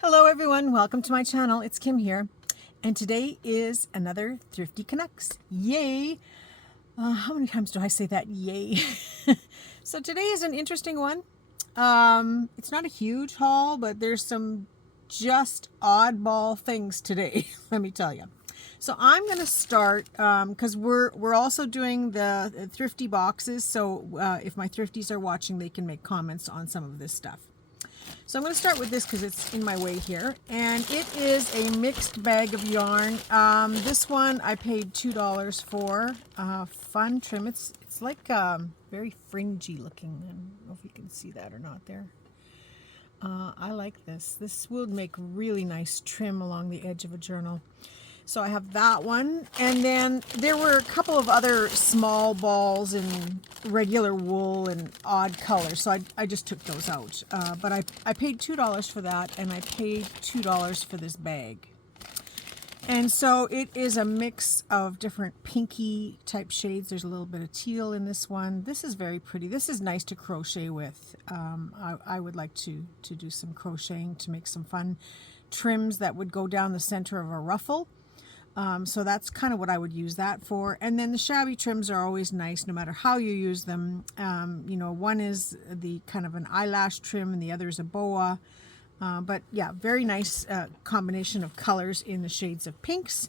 Hello everyone, welcome to my channel. It's Kim here, and today is another Thrifty Connects. Yay! How many times do I say that? Yay! So today is an interesting one. It's not a huge haul, but there's some just oddball things today. Let me tell you. So I'm going to start because we're also doing the thrifty boxes. So if my thrifties are watching, they can make comments on some of this stuff. So I'm going to start with this because it's in my way here, and it is a mixed bag of yarn. This one I paid $2 for. Fun trim. It's like very fringy looking. I don't know if you can see that or not there. I like this. This will make really nice trim along the edge of a journal. So I have that one, and then there were a couple of other small balls in regular wool and odd colors, so I just took those out. But I paid $2 for that, and I paid $2 for this bag. And so it is a mix of different pinky type shades. There's a little bit of teal in this one. This is very pretty. This is nice to crochet with. I would like to do some crocheting to make some fun trims that would go down the center of a ruffle. So that's kind of what I would use that for. And then the shabby trims are always nice no matter how you use them. You know, one is the kind of an eyelash trim and the other is a boa. But yeah, very nice combination of colors in the shades of pinks.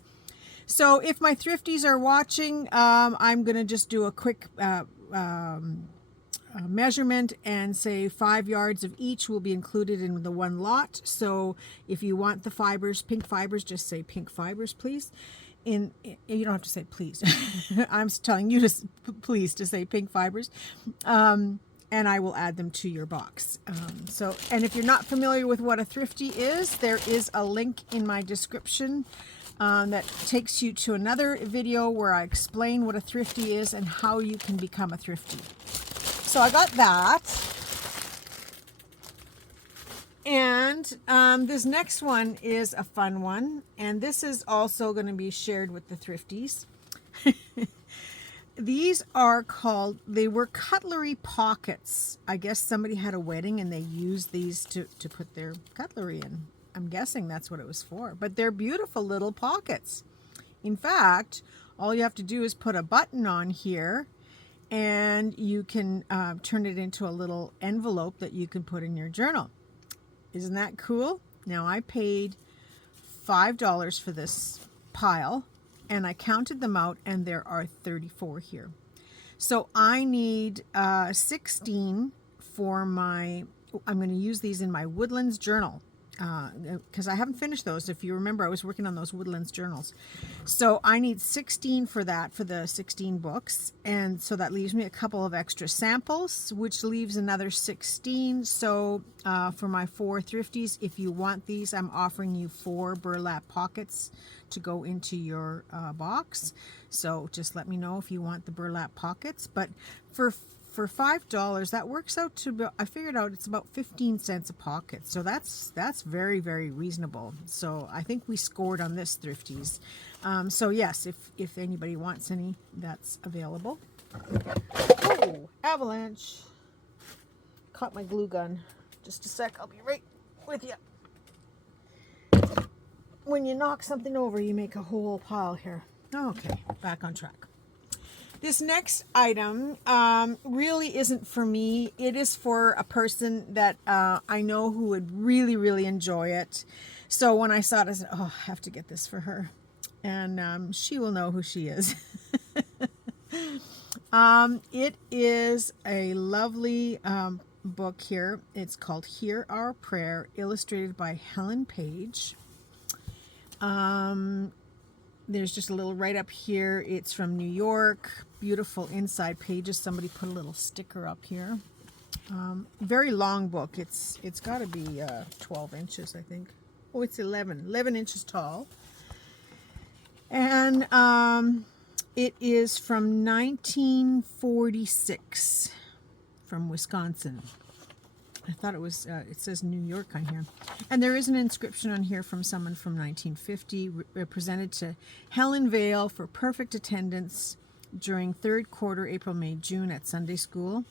So if my thrifties are watching, I'm going to just do a quick measurement and say 5 yards of each will be included in the one lot. So if you want the fibers, pink fibers, just say pink fibers, please. You don't have to say please. I'm telling you to please to say pink fibers. And I will add them to your box. And if you're not familiar with what a thrifty is, there is a link in my description that takes you to another video where I explain what a thrifty is and how you can become a thrifty. So I got that. And this next one is a fun one. And this is also going to be shared with the thrifties. These are called, they were cutlery pockets. I guess somebody had a wedding and they used these to put their cutlery in. I'm guessing that's what it was for. But they're beautiful little pockets. In fact, all you have to do is put a button on here, and you can turn it into a little envelope that you can put in your journal. Isn't that cool? Now I paid $5 for this pile, and I counted them out, and there are 34 here. So I need 16 for my, I'm going to use these in my Woodlands journal. Because I haven't finished those. If you remember, I was working on those Woodlands journals. So I need 16 for that, for the 16 books. And so that leaves me a couple of extra samples, which leaves another 16. So for my 4 thrifties, if you want these, I'm offering you 4 burlap pockets to go into your box. So just let me know if you want the burlap pockets. But for $5, that works out to, I figured out it's about 15 cents a pocket. So that's very, very reasonable. So I think we scored on this, thrifties. So yes, if anybody wants any, that's available. Oh, avalanche. Caught my glue gun. Just a sec, I'll be right with you. When you knock something over, you make a whole pile here. Okay, back on track. This next item really isn't for me. It is for a person that I know who would really, really enjoy it. So when I saw it, I said, oh, I have to get this for her. And she will know who she is. It is a lovely book here. It's called Hear Our Prayer, illustrated by Helen Page. There's just a little right up here. It's from New York. Beautiful inside pages. Somebody put a little sticker up here. Very long book. It's got to be 12 inches, I think. Oh, it's 11 inches tall. And it is from 1946 from Wisconsin. I thought it was, it says New York on here. And there is an inscription on here from someone from 1950, presented to Helen Vale for perfect attendance during 3rd quarter, April, May, June at Sunday school.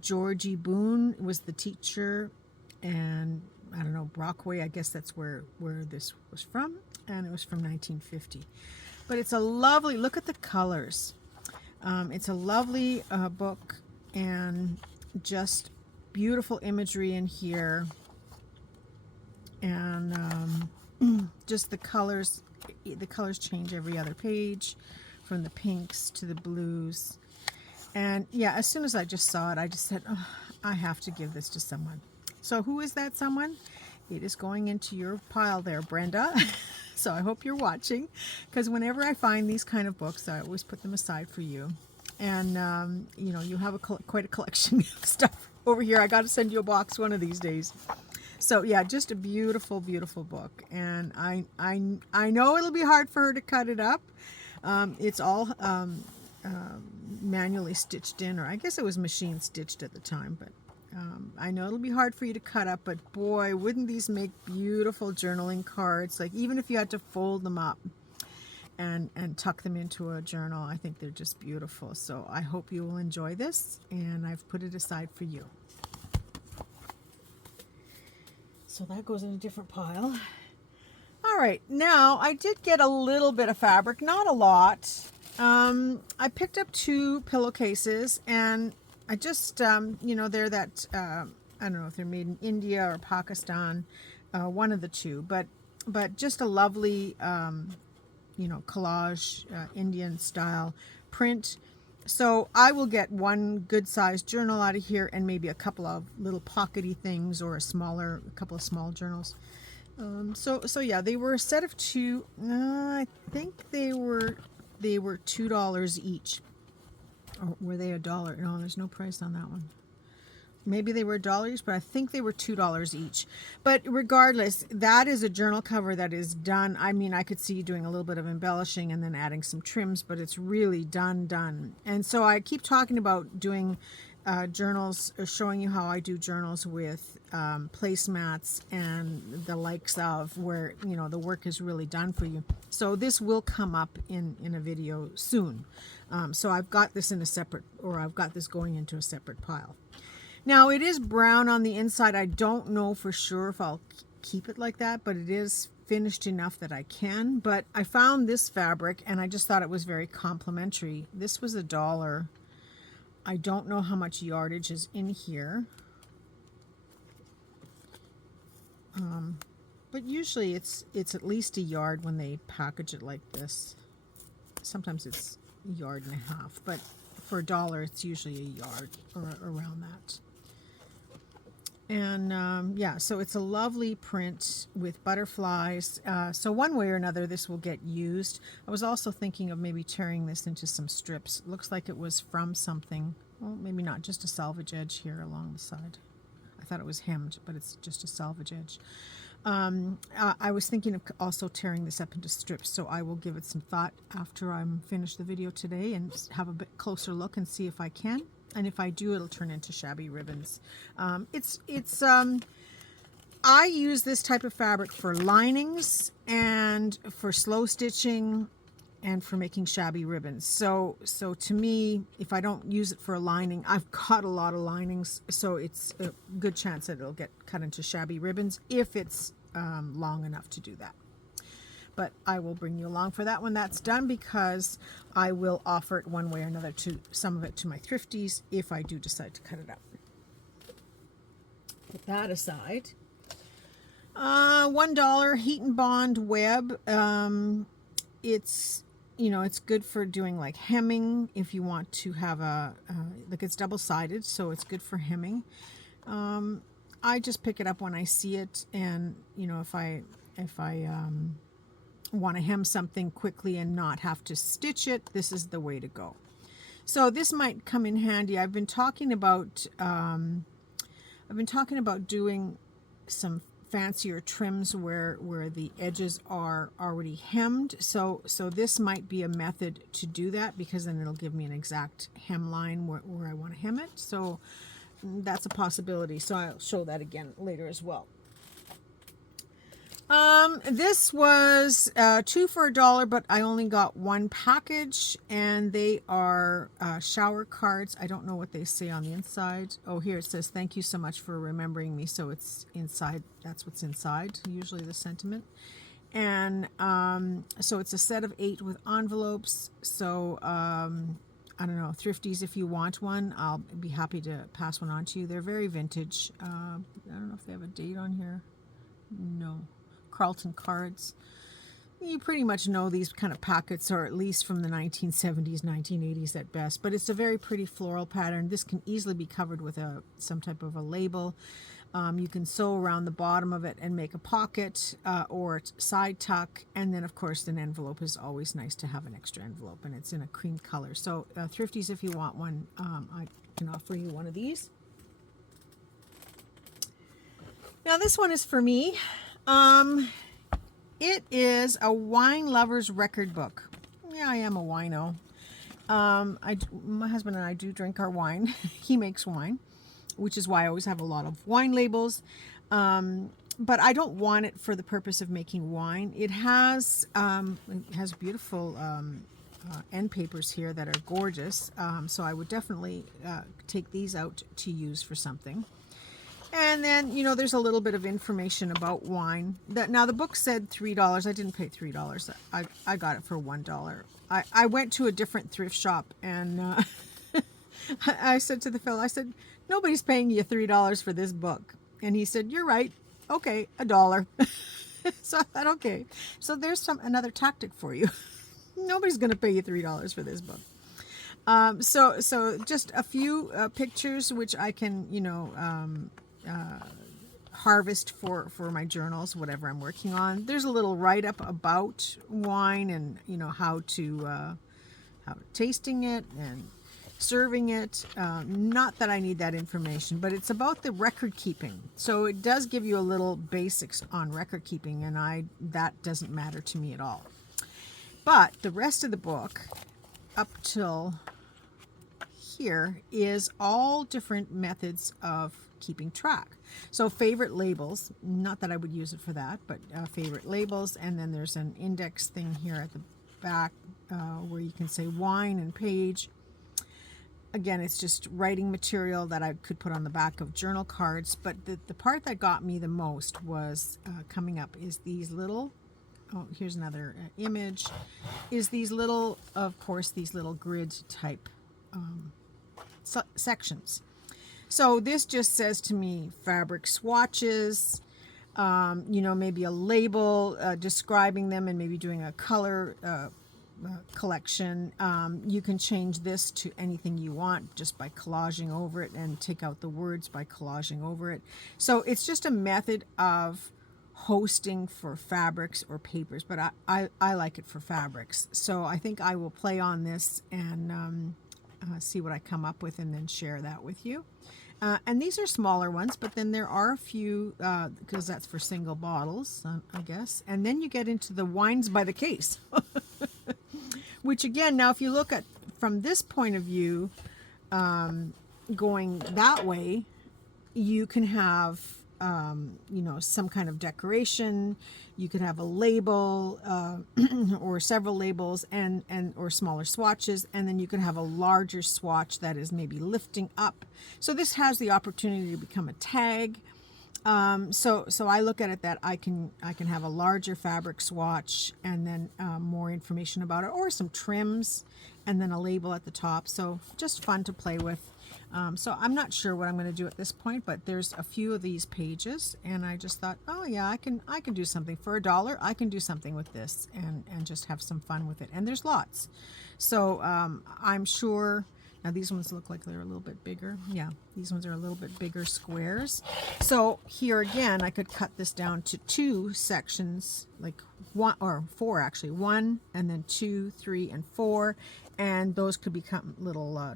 Georgie Boone was the teacher, and I don't know, Brockway. I guess that's where this was from, and it was from 1950. But it's a lovely, look at the colors. It's a lovely book, and just beautiful imagery in here, and just the colors change every other page, from the pinks to the blues. And yeah, as soon as I just saw it, I just said, oh, I have to give this to someone. So who is that someone? It is going into your pile there, Brenda. So I hope you're watching, because whenever I find these kind of books, I always put them aside for you. And you know, you have quite a collection of stuff over here. I got to send you a box one of these days. So yeah, just a beautiful, beautiful book. And I know it'll be hard for her to cut it up. It's all manually stitched in, or I guess it was machine stitched at the time, but I know it'll be hard for you to cut up, but boy, wouldn't these make beautiful journaling cards? Like, even if you had to fold them up and tuck them into a journal, I think they're just beautiful. So I hope you will enjoy this, and I've put it aside for you. So that goes in a different pile. All right, now I did get a little bit of fabric, not a lot. I picked up 2 pillowcases, and I just, you know, they're that, I don't know if they're made in India or Pakistan, one of the two, but just a lovely, you know, collage, Indian style print. So I will get one good sized journal out of here, and maybe a couple of little pockety things, or a couple of small journals. So yeah, they were a set of 2. I think they were $2 each. Or were they $1? No, there's no price on that one. Maybe they were $1 each, but I think they were $2 each. But regardless, that is a journal cover that is done. I mean, I could see doing a little bit of embellishing and then adding some trims, but it's really done. And so I keep talking about doing journals, or showing you how I do journals with placemats and the likes of, where, you know, the work is really done for you. So this will come up in a video soon. So I've got this in a separate, or I've got this going into a separate pile. Now it is brown on the inside. I don't know for sure if I'll keep it like that, but it is finished enough that I can. But I found this fabric, and I just thought it was very complimentary. This was $1. I don't know how much yardage is in here. But usually it's at least a yard when they package it like this. Sometimes it's a yard and a half, but for $1 it's usually a yard, or around that. And yeah, so it's a lovely print with butterflies. So one way or another this will get used. I was also thinking of maybe tearing this into some strips. It looks like it was from something. Well, maybe not, just a salvage edge here along the side. I thought it was hemmed, but it's just a salvage edge. I was thinking of also tearing this up into strips, so I will give it some thought after I'm finished the video today and have a bit closer look and see if I can. And if I do, it'll turn into shabby ribbons. I use this type of fabric for linings and for slow stitching and for making shabby ribbons. So to me, if I don't use it for a lining, I've got a lot of linings, so it's a good chance that it'll get cut into shabby ribbons if it's long enough to do that. But I will bring you along for that when that's done, because I will offer it one way or another, to some of it to my thrifties if I do decide to cut it up. Put that aside. $1 Heat and Bond web. It's, you know, it's good for doing like hemming if you want to have like, it's double-sided, so it's good for hemming. I just pick it up when I see it, and you know, if I want to hem something quickly and not have to stitch it, this is the way to go. So this might come in handy. I've been talking about doing some fancier trims where the edges are already hemmed. So this might be a method to do that, because then it'll give me an exact hem line where I want to hem it. So that's a possibility. So I'll show that again later as well. This was 2 for $1, but I only got one package, and they are shower cards. I don't know what they say on the inside. Oh, here it says, "Thank you so much for remembering me." So it's inside. That's what's inside, usually the sentiment. And so it's a set of 8 with envelopes. So I don't know, Thriftees, if you want one, I'll be happy to pass one on to you. They're very vintage. I don't know if they have a date on here. No. Carlton cards. You pretty much know these kind of packets are at least from the 1970s, 1980s at best, but it's a very pretty floral pattern. This can easily be covered with some type of a label. You can sew around the bottom of it and make a pocket or side tuck, and then of course an envelope is always nice to have, an extra envelope, and it's in a cream color. So Thrifties, if you want one, I can offer you one of these. Now this one is for me. It is a wine lover's record book. Yeah, I am a wino. My husband and I do drink our wine. He makes wine, which is why I always have a lot of wine labels. But I don't want it for the purpose of making wine. It has beautiful end papers here that are gorgeous. So I would definitely take these out to use for something. And then, you know, there's a little bit of information about wine. Now, the book said $3. I didn't pay $3. I got it for $1. I went to a different thrift shop, and I said to the fellow, I said, "Nobody's paying you $3 for this book." And he said, "You're right. Okay, $1." So I thought, okay. So there's another tactic for you. Nobody's going to pay you $3 for this book. So just a few pictures, which I can, you know, harvest for my journals, whatever I'm working on. There's a little write-up about wine and, you know, how tasting it and serving it. Not that I need that information, but it's about the record keeping. So it does give you a little basics on record keeping, and that doesn't matter to me at all. But the rest of the book, up till here, is all different methods of keeping track. So favorite labels, not that I would use it for that, but favorite labels. And then there's an index thing here at the back where you can say wine and page. Again, it's just writing material that I could put on the back of journal cards. But the part that got me the most was coming up is these little, oh, here's another image, is these little, of course, these little grid type sections. So this just says to me fabric swatches, you know, maybe a label describing them, and maybe doing a color collection. You can change this to anything you want just by collaging over it, and take out the words by collaging over it. So it's just a method of hosting for fabrics or papers, but I like it for fabrics. So I think I will play on this and see what I come up with, and then share that with you. And these are smaller ones, but then there are a few, because that's for single bottles, I guess. And then you get into the wines by the case, which again, now if you look at from this point of view, going that way, you can have, you know, some kind of decoration. You could have a label or several labels and or smaller swatches, and then you could have a larger swatch that is maybe lifting up. So this has the opportunity to become a tag. So I look at it that I can have a larger fabric swatch, and then more information about it, or some trims, and then a label at the top. So just fun to play with. So I'm not sure what I'm going to do at this point, but there's a few of these pages, and I just thought, oh yeah, I can do something for $1. I can do something with this and just have some fun with it. And there's lots. So I'm sure. Now these ones look like they're a little bit bigger. Yeah, these ones are a little bit bigger squares. So here again, I could cut this down to 2 sections, like 1 or 4 actually. 1 and then 2, 3, and 4. And those could become little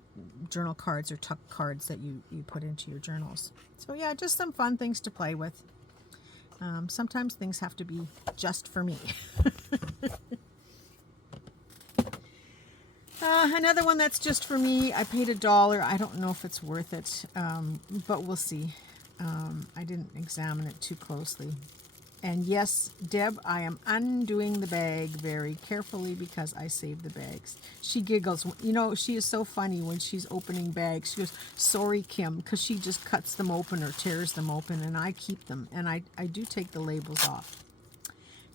journal cards or tuck cards that you put into your journals. So yeah, just some fun things to play with. Sometimes things have to be just for me. Another one that's just for me, I paid $1. I don't know if it's worth it, but we'll see. I didn't examine it too closely. And yes, Deb, I am undoing the bag very carefully because I saved the bags. She giggles. You know, she is so funny when she's opening bags. She goes, sorry, Kim, because she just cuts them open or tears them open, and I keep them. And I do take the labels off.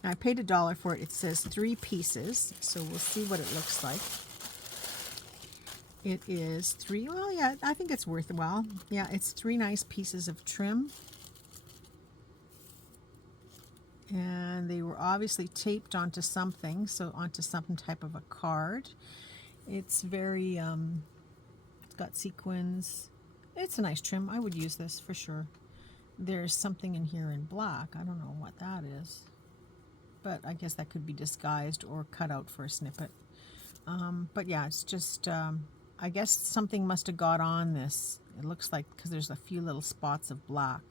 Now, I paid $1 for it. It says 3 pieces, so we'll see what it looks like. It is 3, well, yeah, I think it's worthwhile. Yeah, it's 3 nice pieces of trim. And they were obviously taped onto something, so onto some type of a card. It's very, it's got sequins. It's a nice trim. I would use this for sure. There's something in here in black. I don't know what that is, but I guess that could be disguised or cut out for a snippet. But yeah, it's just, I guess something must have got on this. It looks like, because there's a few little spots of black.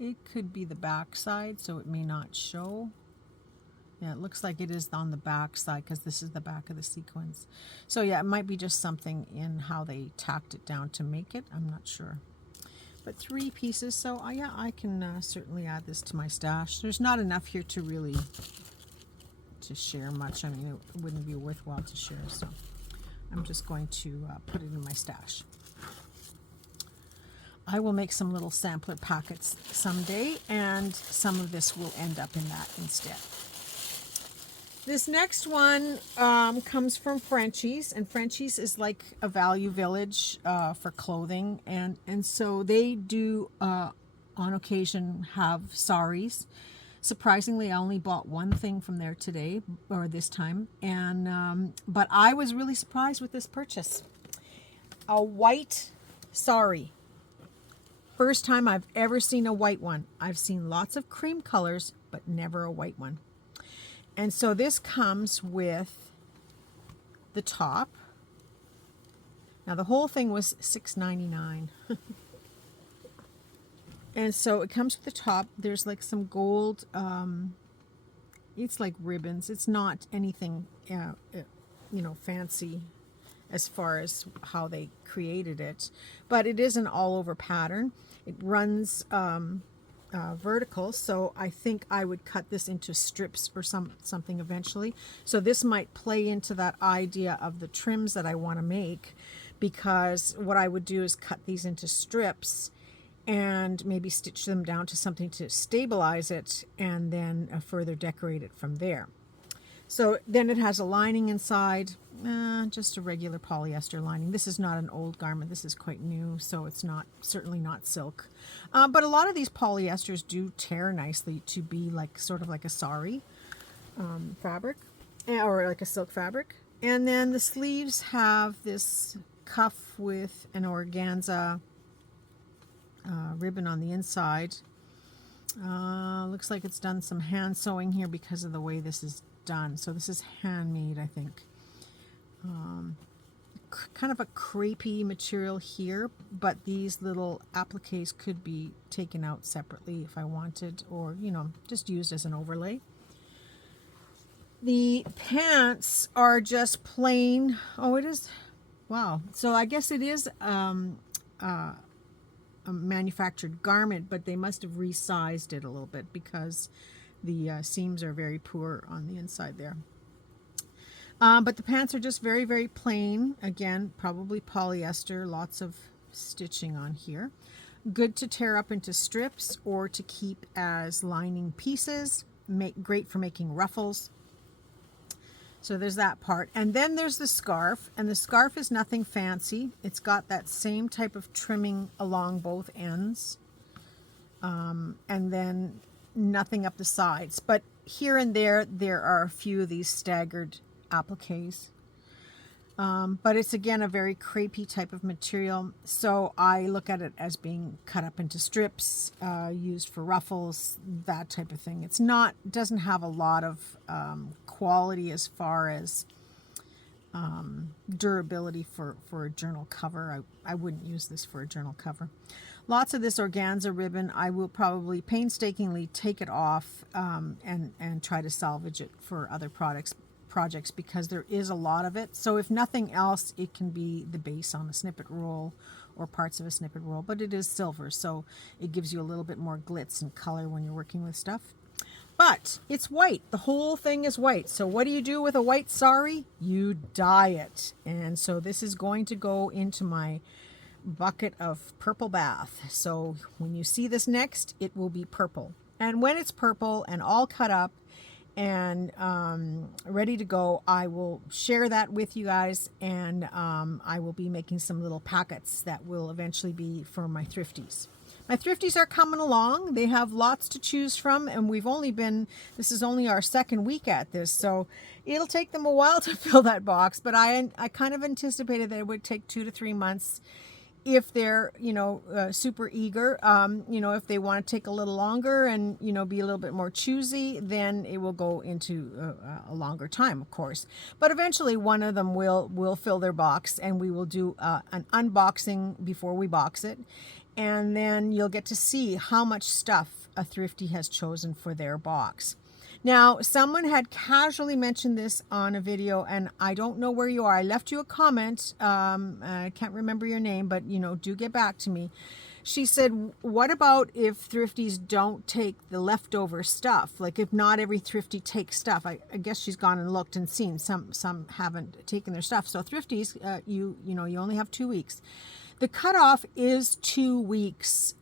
It could be the back side, so it may not show. Yeah, it looks like it is on the back side because this is the back of the sequins. So yeah, it might be just something in how they tacked it down to make it. I'm not sure. But 3 pieces, so yeah, I can certainly add this to my stash. There's not enough here to really to share much. I mean, it wouldn't be worthwhile to share, so I'm just going to put it in my stash. I will make some little sampler packets someday, and some of this will end up in that instead. This next one comes from Frenchies, and Frenchies is like a value village for clothing, and so they do on occasion have saris. Surprisingly, I only bought one thing from there today, or this time, and but I was really surprised with this purchase. A white sari. First time I've ever seen a white one. I've seen lots of cream colors, but never a white one. And so this comes with the top. Now the whole thing was $6.99. And so it comes with the top. There's like some gold, it's like ribbons. It's not anything, fancy as far as how they created it, but it is an all-over pattern. It runs vertical, so I think I would cut this into strips or something eventually. So this might play into that idea of the trims that I want to make, because what I would do is cut these into strips and maybe stitch them down to something to stabilize it, and then further decorate it from there. So then it has a lining inside, just a regular polyester lining. This is not an old garment. This is quite new, so it's certainly not silk. But a lot of these polyesters do tear nicely to be like sort of like a sari fabric, or like a silk fabric. And then the sleeves have this cuff with an organza ribbon on the inside. Looks like it's done some hand sewing here because of the way this is done. So this is handmade, I think. Kind of a crepey material here, but these little appliques could be taken out separately if I wanted, or just used as an overlay. The pants are just plain. Oh, it is. Wow. So I guess it is a manufactured garment, but they must have resized it a little bit because the seams are very poor on the inside there. But the pants are just very, very plain. Again, probably polyester, lots of stitching on here. Good to tear up into strips or to keep as lining pieces. Great for making ruffles. So there's that part. And then there's the scarf, and the scarf is nothing fancy. It's got that same type of trimming along both ends, and then nothing up the sides. But here and there are a few of these staggered appliques. But it's again a very crepey type of material, so I look at it as being cut up into strips, used for ruffles, that type of thing. Doesn't have a lot of quality as far as durability for a journal cover. I wouldn't use this for a journal cover. Lots of this organza ribbon. I will probably painstakingly take it off and try to salvage it for other projects, because there is a lot of it. So if nothing else, it can be the base on a snippet roll or parts of a snippet roll, but it is silver, so it gives you a little bit more glitz and color when you're working with stuff. But it's white. The whole thing is white. So what do you do with a white sari? You dye it. And so this is going to go into my bucket of purple bath. So when you see this next, it will be purple. And when it's purple and all cut up and ready to go, I will share that with you guys, and I will be making some little packets that will eventually be for my thrifties. My thrifties are coming along. They have lots to choose from, and this is only our second week at this, so it'll take them a while to fill that box, but I kind of anticipated that it would take 2 to 3 months if they're, super eager. If they want to take a little longer and, be a little bit more choosy, then it will go into a longer time, of course. But eventually one of them will fill their box, and we will do an unboxing before we box it. And then you'll get to see how much stuff a thrifty has chosen for their box. Now, someone had casually mentioned this on a video, and I don't know where you are. I left you a comment. I can't remember your name, but, do get back to me. She said, what about if thrifties don't take the leftover stuff? Like, if not every thrifty takes stuff. I guess she's gone and looked and seen. Some haven't taken their stuff. So thrifties, you only have 2 weeks. The cutoff is 2 weeks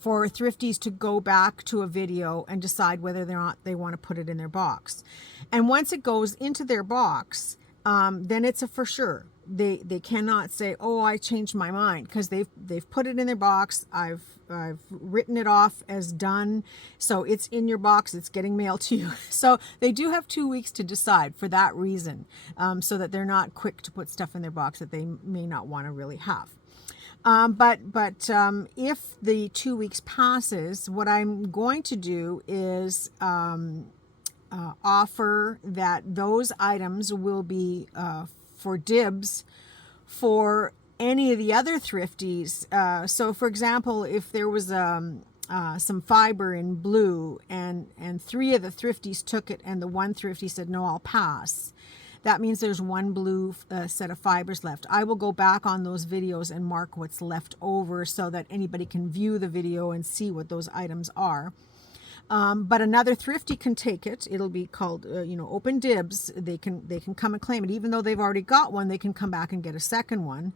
for thrifties to go back to a video and decide whether or not they want to put it in their box. And once it goes into their box, then it's a for sure. They cannot say, oh, I changed my mind, because they've put it in their box. I've written it off as done, so it's in your box. It's getting mailed to you. So they do have 2 weeks to decide for that reason, so that they're not quick to put stuff in their box that they may not want to really have. But if the 2 weeks passes, what I'm going to do is offer that those items will be for dibs for any of the other thrifties. So for example, if there was some fiber in blue and 3 of the thrifties took it and the one thrifty said, no, I'll pass, that means there's 1 blue set of fibers left. I will go back on those videos and mark what's left over so that anybody can view the video and see what those items are. But another thrifty can take it. It'll be called, open dibs. They can come and claim it. Even though they've already got one, they can come back and get a second one.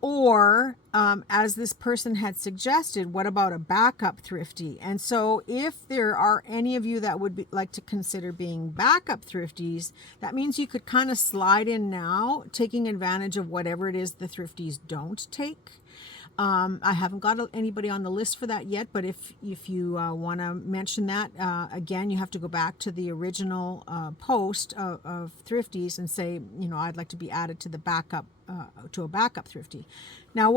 Or as this person had suggested, what about a backup thrifty? And so if there are any of you that would like to consider being backup thrifties, that means you could kind of slide in now, taking advantage of whatever it is the thrifties don't take. I haven't got anybody on the list for that yet, but if you want to mention that, again, you have to go back to the original post of thrifties and say, I'd like to be added to the backup, to a backup thrifty. Now,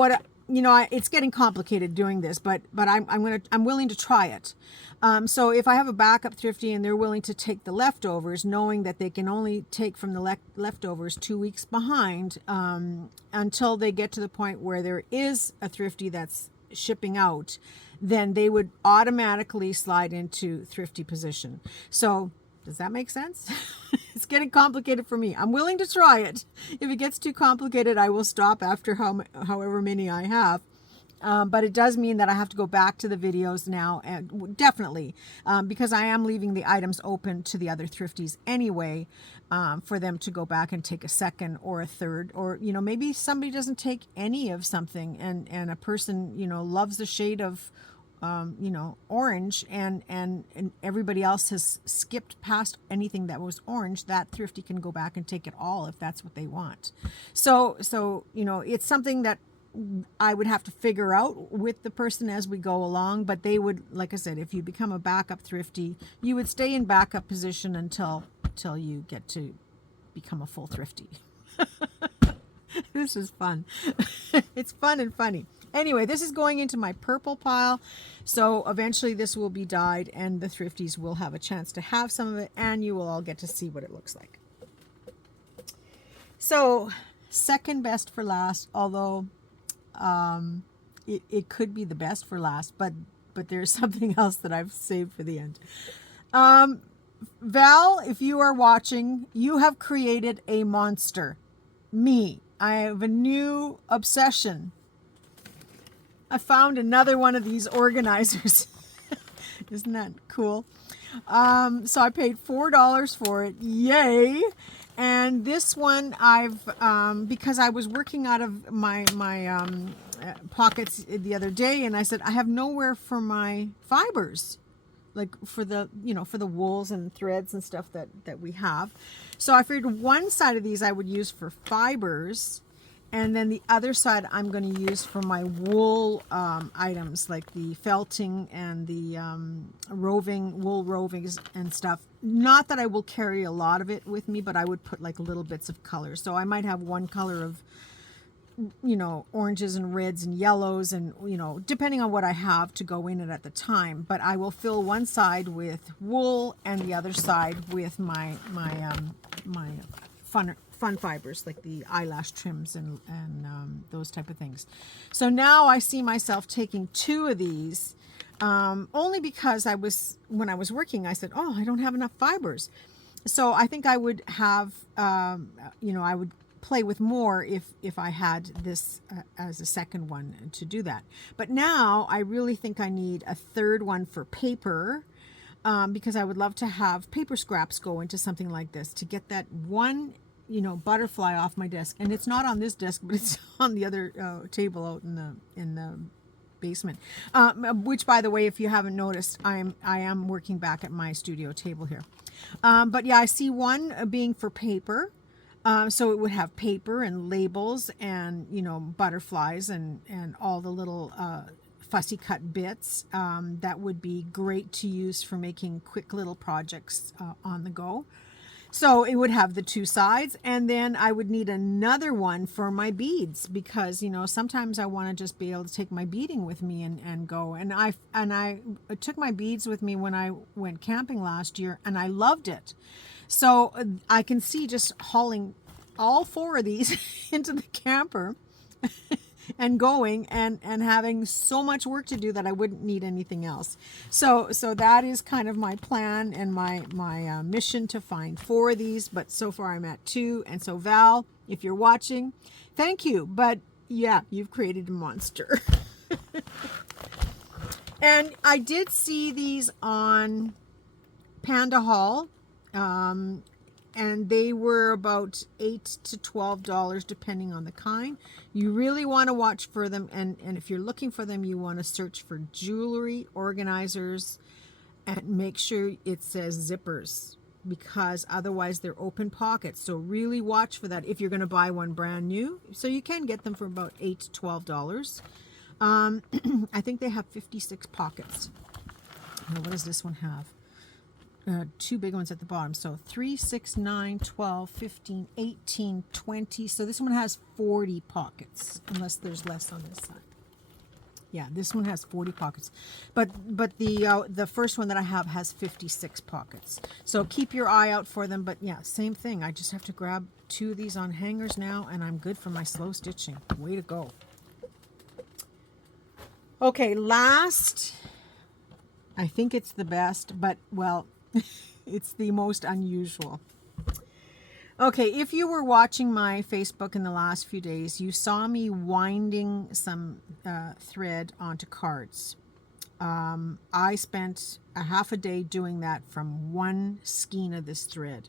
it's getting complicated doing this, but I'm willing to try it. So if I have a backup thrifty and they're willing to take the leftovers, knowing that they can only take from the leftovers 2 weeks behind, until they get to the point where there is a thrifty that's shipping out, then they would automatically slide into thrifty position. So does that make sense? It's getting complicated for me. I'm willing to try it. If it gets too complicated, I will stop after however many I have. But it does mean that I have to go back to the videos now, and definitely, because I am leaving the items open to the other thrifties anyway, for them to go back and take a second or a third, or, maybe somebody doesn't take any of something, and a person, loves the shade of, orange, and everybody else has skipped past anything that was orange. That thrifty can go back and take it all if that's what they want. So, it's something that I would have to figure out with the person as we go along, but they would, like I said, if you become a backup thrifty, you would stay in backup position until you get to become a full thrifty. This is fun. It's fun and funny. Anyway, this is going into my purple pile, so eventually this will be dyed and the thrifties will have a chance to have some of it, and you will all get to see what it looks like. So second best for last, although it could be the best for last, but there's something else that I've saved for the end. Val, if you are watching, you have created a monster. Me. I have a new obsession. I found another one of these organizers. Isn't that cool? So I paid $4 for it. Yay! And this one I've, because I was working out of my pockets the other day, and I said, I have nowhere for my fibers, like for the, for the wools and threads and stuff that we have. So I figured one side of these I would use for fibers, and then the other side I'm going to use for my wool items, like the felting and the wool rovings and stuff. Not that I will carry a lot of it with me, but I would put like little bits of color. So I might have one color of, oranges and reds and yellows and, depending on what I have to go in it at the time. But I will fill one side with wool and the other side with my fun fibers, like the eyelash trims and those type of things. So now I see myself taking 2 of these, only because when I was working, I said, oh, I don't have enough fibers. So I think I would have, I would play with more if I had this as a second one to do that. But now I really think I need a third one for paper, because I would love to have paper scraps go into something like this to get that one butterfly off my desk. And it's not on this desk, but it's on the other table out in the basement, which, by the way, if you haven't noticed, I am working back at my studio table here. But yeah, I see one being for paper. So it would have paper and labels and, butterflies and all the little fussy cut bits. That would be great to use for making quick little projects on the go. So it would have the 2 sides, and then I would need another one for my beads, because, sometimes I want to just be able to take my beading with me and go. And I took my beads with me when I went camping last year, and I loved it. So I can see just hauling all 4 of these into the camper and going and having so much work to do that I wouldn't need anything else. So that is kind of my plan and my mission, to find 4 of these. But so far I'm at 2. And so Val, if you're watching, thank you. But yeah, you've created a monster. And I did see these on Panda Haul. And they were about $8 to $12 depending on the kind. You really want to watch for them, and if you're looking for them, you want to search for jewelry organizers and make sure it says zippers, because otherwise they're open pockets. So really watch for that if you're going to buy one brand new. So you can get them for about $8 to $12. I think they have 56 pockets. Now, what does this one have? 2 big ones at the bottom. So 3, 6, 9, 12, 15, 18, 20. So this one has 40 pockets, unless there's less on this side. Yeah, this one has 40 pockets. But the first one that I have has 56 pockets. So keep your eye out for them. But yeah, same thing. I just have to grab 2 of these on hangers now, and I'm good for my slow stitching. Way to go. Okay, last, I think it's the best, but well, it's the most unusual. Okay, if you were watching my Facebook in the last few days, you saw me winding some thread onto cards. I spent a half a day doing that from one skein of this thread.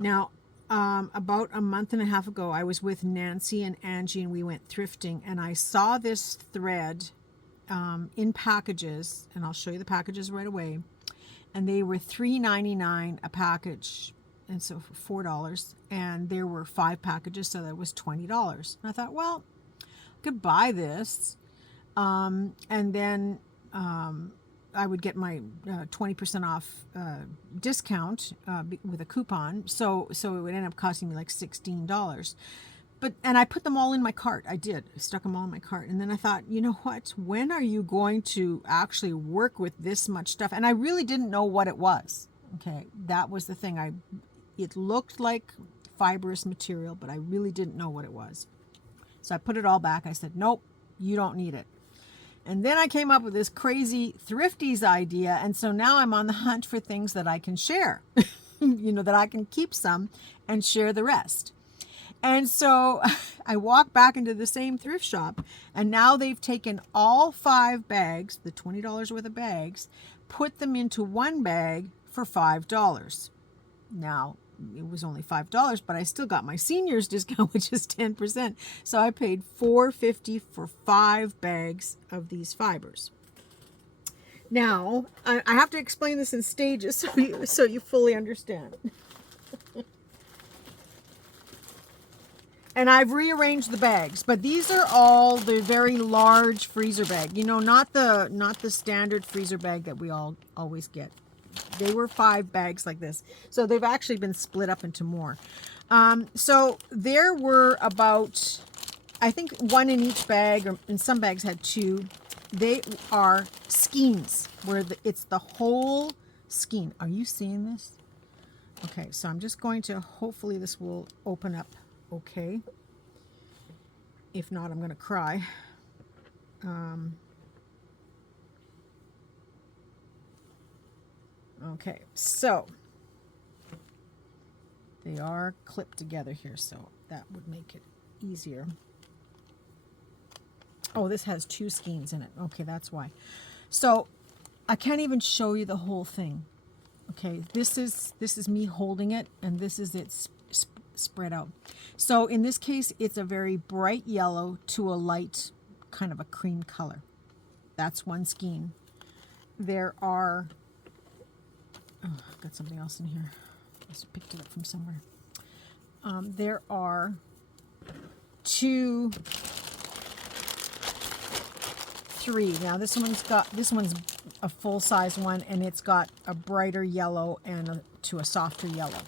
Now, about a month and a half ago, I was with Nancy and Angie, and we went thrifting, and I saw this thread in packages, and I'll show you the packages right away. And they were $3.99 a package, and so for $4. And there were 5 packages, so that was $20. And I thought, well, I could buy this, and then I would get my 20% off discount with a coupon. So it would end up costing me like $16. And I put them all in my cart. I did. I stuck them all in my cart. And then I thought, you know what? When are you going to actually work with this much stuff? And I really didn't know what it was. Okay, that was the thing. It looked like fibrous material, but I really didn't know what it was. So I put it all back. I said, nope, you don't need it. And then I came up with this crazy Thriftees idea. And so now I'm on the hunt for things that I can share, that I can keep some and share the rest. And so I walk back into the same thrift shop, and now they've taken all 5 bags, the $20 worth of bags, put them into one bag for $5. Now, it was only $5, but I still got my seniors discount, which is 10%. So I paid $4.50 for 5 bags of these fibers. Now, I have to explain this in stages so you fully understand. And I've rearranged the bags, but these are all the very large freezer bag. You know, not the standard freezer bag that we all always get. They were 5 bags like this. So they've actually been split up into more. So there were about, I think 1 in each bag, or in some bags had 2. They are skeins, where it's the whole skein. Are you seeing this? Okay, so I'm just going to, hopefully this will open up okay. If not, I'm going to cry. Okay, so they are clipped together here, so that would make it easier. Oh, this has 2 skeins in it. Okay, that's why. So I can't even show you the whole thing. Okay, this is me holding it, and this is it spread out. So in this case, it's a very bright yellow to a light kind of a cream color. That's one skein. There are, oh, I've got something else in here. I just picked it up from somewhere. There are 2, 3. Now this one's a full-size one, and it's got a brighter yellow and to a softer yellow.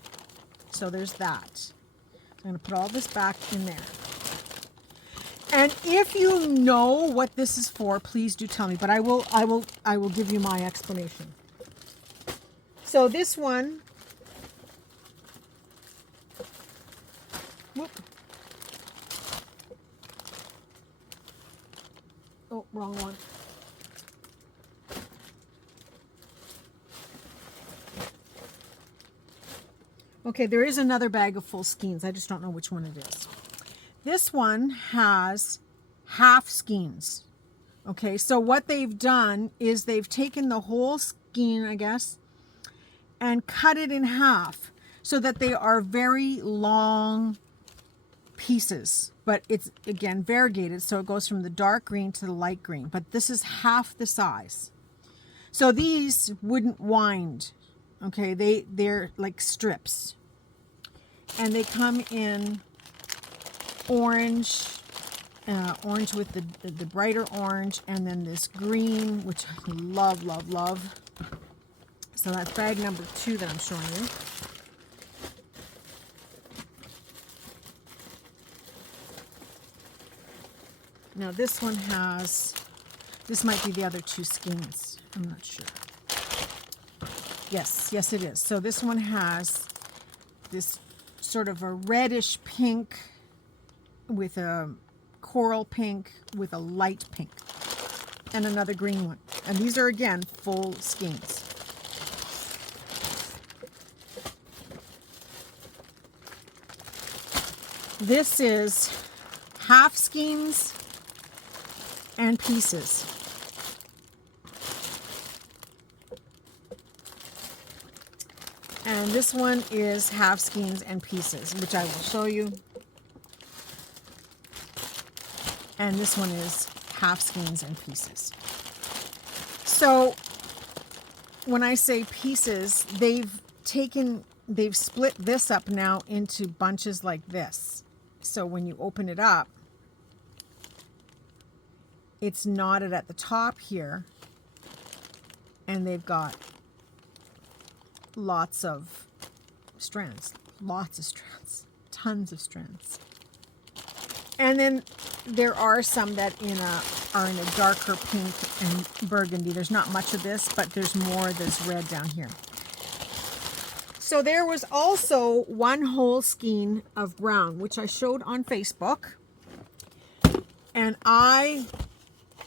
So there's that. I'm going to put all this back in there. And if you know what this is for, please do tell me. But I will give you my explanation. So this one. Whoop. Oh, wrong one. Okay, there is another bag of full skeins. I just don't know which one it is. This one has half skeins. Okay, so what they've done is they've taken the whole skein, I guess, and cut it in half so that they are very long pieces. But it's, again, variegated, so it goes from the dark green to the light green. But this is half the size. So these wouldn't wind. Okay, they're like strips. And they come in orange, orange with the brighter orange, and then this green, which I love, love, love. So that's bag number 2 that I'm showing you. Now this one has, this might be the other 2 skeins. I'm not sure. Yes, yes it is. So this one has this sort of a reddish pink with a coral pink with a light pink, and another green one. And these are, again, full skeins. This is half skeins and pieces. And this one is half skeins and pieces, which I will show you. And this one is half skeins and pieces. So when I say pieces, they've split this up now into bunches like this. So when you open it up, it's knotted at the top here, and they've got lots of strands, tons of strands. And then there are some that are in a darker pink and burgundy. There's not much of this, but there's more. There's red down here. So there was also one whole skein of brown, which I showed on Facebook. And I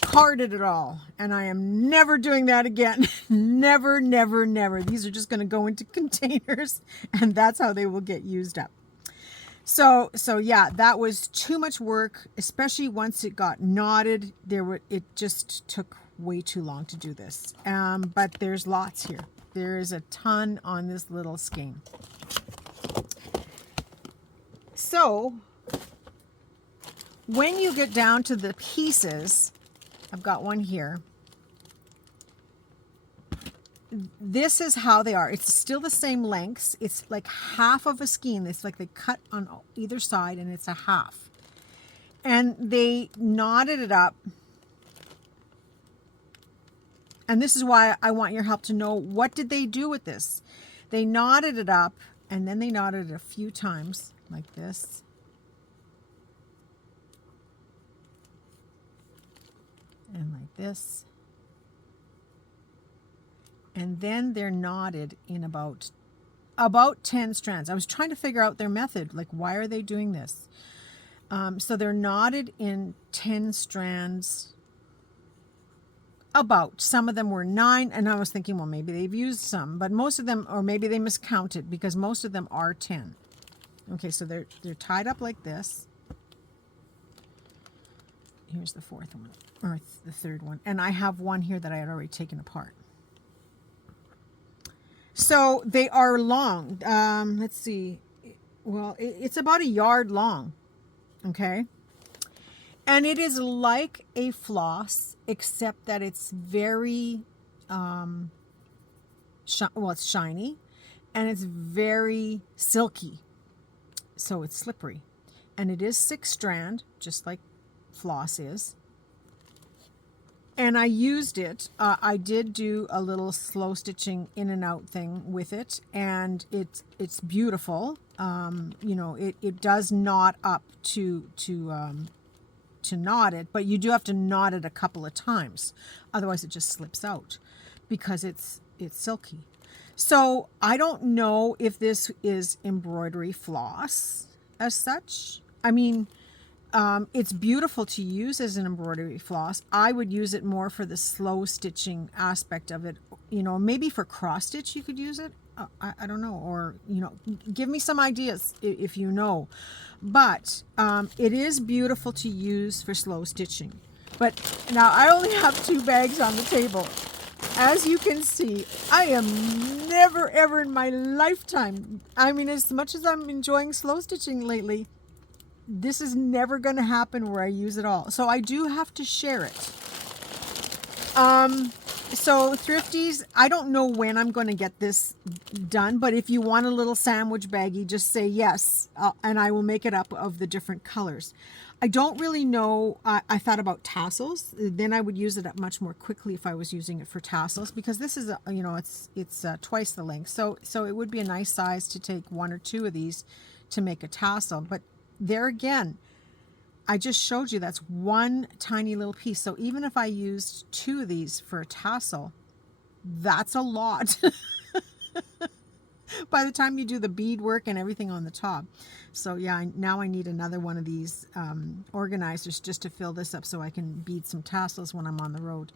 carded it all, and I am never doing that again. Never, never, never. These are just going to go into containers, and that's how they will get used up. So yeah, that was too much work, especially once it got knotted. It just took way too long to do this. But there's lots here. There is a ton on this little skein. So when you get down to the pieces, I've got one here. This is how they are. It's still the same lengths. It's like half of a skein. It's like they cut on either side and it's a half. And they knotted it up. And this is why I want your help to know, what did they do with this? They knotted it up, and then they knotted it a few times like this. And like this. And then they're knotted in about 10 strands. I was trying to figure out their method, like why are they doing this? So they're knotted in 10 strands. About. Some of them were 9, and I was thinking, well, maybe they've used some, but most of them, or maybe they miscounted, because most of them are 10. Okay, so they're tied up like this. Here's the fourth one, or the third one, and I have one here that I had already taken apart. So they are long. Let's see. Well, it's about 1 yard long. Okay. And it is like a floss, except that it's very, it's shiny, and it's very silky. So it's slippery. And it is 6 strand, just like floss is. And I used it. I did do a little slow stitching in and out thing with it, and it's beautiful. You know, it does knot up to knot it, but you do have to knot it a couple of times, otherwise it just slips out because it's silky. So I don't know if this is embroidery floss as such. I mean, it's beautiful to use as an embroidery floss. I would use it more for the slow stitching aspect of it. You know, maybe for cross stitch you could use it. I don't know, or, you know, give me some ideas if you know. But it is beautiful to use for slow stitching. But now I only have 2 bags on the table. As you can see, I am never ever in my lifetime, I mean, as much as I'm enjoying slow stitching lately, this is never going to happen where I use it all. So I do have to share it. So Thrifties, I don't know when I'm going to get this done, but if you want a little sandwich baggie, just say yes, and I will make it up of the different colors. I don't really know. I thought about tassels. Then I would use it up much more quickly if I was using it for tassels, because this is, you know, it's twice the length. So it would be a nice size to take 1 or 2 of these to make a tassel. But there again, I just showed you that's one tiny little piece. So even if I used 2 of these for a tassel, that's a lot. By the time you do the beadwork and everything on the top. So yeah, now I need another one of these organizers just to fill this up so I can bead some tassels when I'm on the road.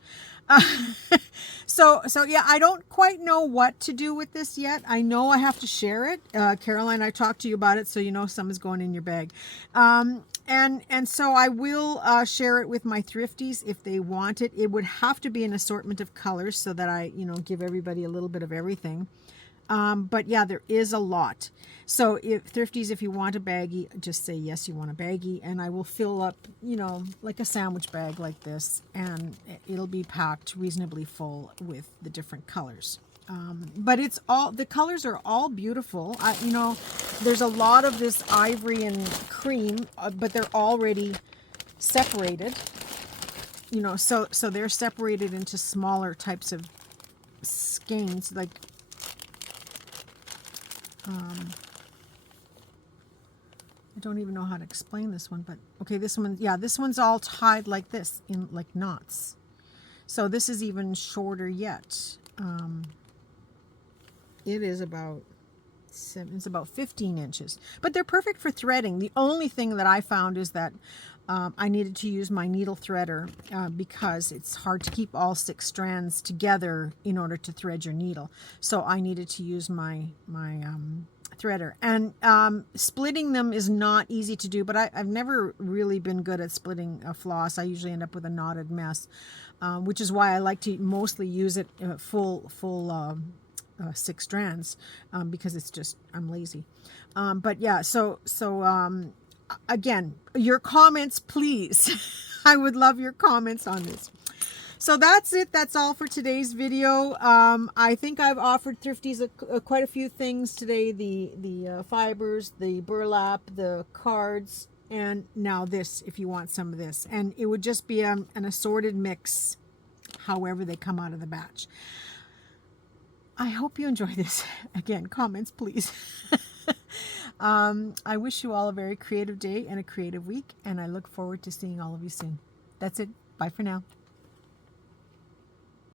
So yeah, I don't quite know what to do with this yet. I know I have to share it. Caroline, I talked to you about it, so you know some is going in your bag. And so I will share it with my Thrifties if they want it. It would have to be an assortment of colors so that I, you know, give everybody a little bit of everything. But yeah, there is a lot. So if Thrifties, if you want a baggie, just say yes, you want a baggie, and I will fill up, you know, like a sandwich bag like this, and it'll be packed reasonably full with the different colors. But it's all, the colors are all beautiful. You know, there's a lot of this ivory and cream, but they're already separated, you know, so they're separated into smaller types of skeins, like I don't even know how to explain this one, but okay, this one, yeah, this one's all tied like this in like knots. So this is even shorter yet. It is about it's about 15 inches, but they're perfect for threading. The only thing that I found is that I needed to use my needle threader because it's hard to keep all 6 strands together in order to thread your needle. So I needed to use my threader. And splitting them is not easy to do, but I've never really been good at splitting a floss. I usually end up with a knotted mess, which is why I like to mostly use it full 6 strands, because it's just, I'm lazy. But yeah, so again, your comments, please. I would love your comments on this. So that's it. That's all for today's video. I think I've offered Thrifties quite a few things today. The fibers, the burlap, the cards, and now this, if you want some of this. And it would just be an assorted mix, however they come out of the batch. I hope you enjoy this. Again, comments, please. I wish you all a very creative day and a creative week, and I look forward to seeing all of you soon. That's it. Bye for now.